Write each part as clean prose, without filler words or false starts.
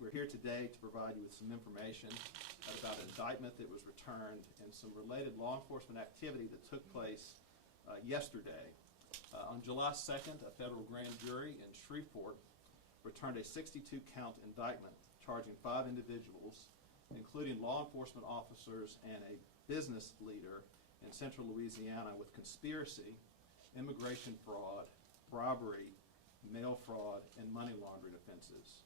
We're here today to provide you with some information about an indictment that was returned and some related law enforcement activity that took place yesterday. On July 2nd, a federal grand jury in Shreveport returned a 62-count indictment charging 5 individuals, including law enforcement officers and a business leader in central Louisiana, with conspiracy, immigration fraud, robbery, mail fraud, and money laundering offenses.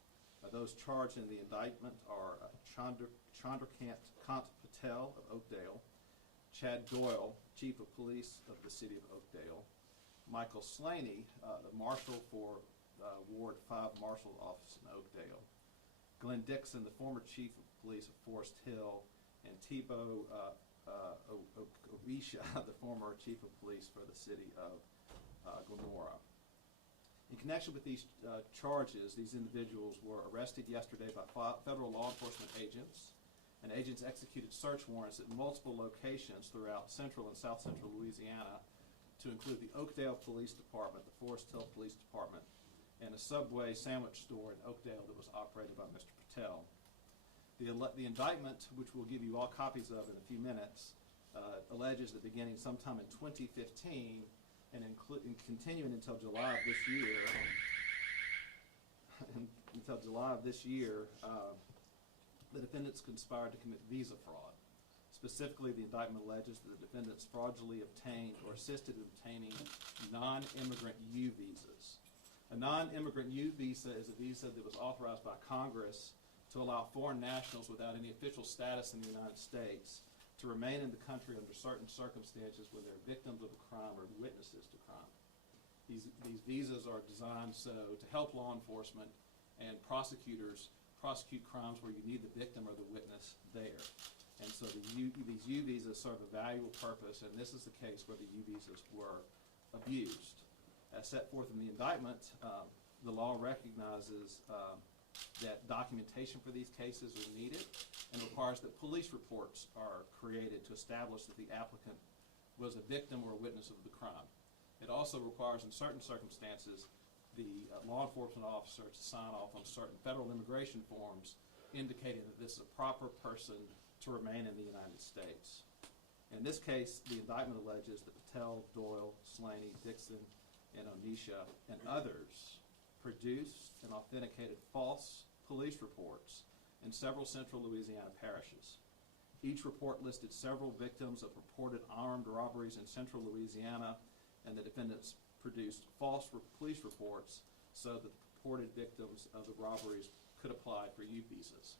Those charged in the indictment are Chandrakant Patel of Oakdale, Chad Doyle, Chief of Police of the City of Oakdale, Michael Slaney, the Marshal for Ward 5 Marshal Office in Oakdale, Glenn Dixon, the former Chief of Police of Forest Hill, and Tebow Ovisha, the former Chief of Police for the City of Gomorrah. In connection with these charges, these individuals were arrested yesterday by federal law enforcement agents, and agents executed search warrants at multiple locations throughout central and south central Louisiana, to include the Oakdale Police Department, the Forest Hill Police Department, and a Subway sandwich store in Oakdale that was operated by Mr. Patel. The indictment, which we'll give you all copies of in a few minutes, alleges that beginning sometime in 2015 and continuing until July of this year, the defendants conspired to commit visa fraud. Specifically, the indictment alleges that the defendants fraudulently obtained or assisted in obtaining non-immigrant U visas. A non-immigrant U visa is a visa that was authorized by Congress to allow foreign nationals without any official status in the United States to remain in the country under certain circumstances when they're victims of a crime or witnesses to crime. These visas are designed to help law enforcement and prosecutors prosecute crimes where you need the victim or the witness there. And so these U visas serve a valuable purpose, and this is the case where the U visas were abused. As set forth in the indictment, the law recognizes that documentation for these cases are needed and requires that police reports are created to establish that the applicant was a victim or a witness of the crime. It also requires, in certain circumstances, the law enforcement officer to sign off on certain federal immigration forms indicating that this is a proper person to remain in the United States. In this case, the indictment alleges that Patel, Doyle, Slaney, Dixon, and Onisha, and others produced and authenticated false police reports in several central Louisiana parishes. Each report listed several victims of reported armed robberies in central Louisiana, and the defendants produced false police reports so that the purported victims of the robberies could apply for U visas.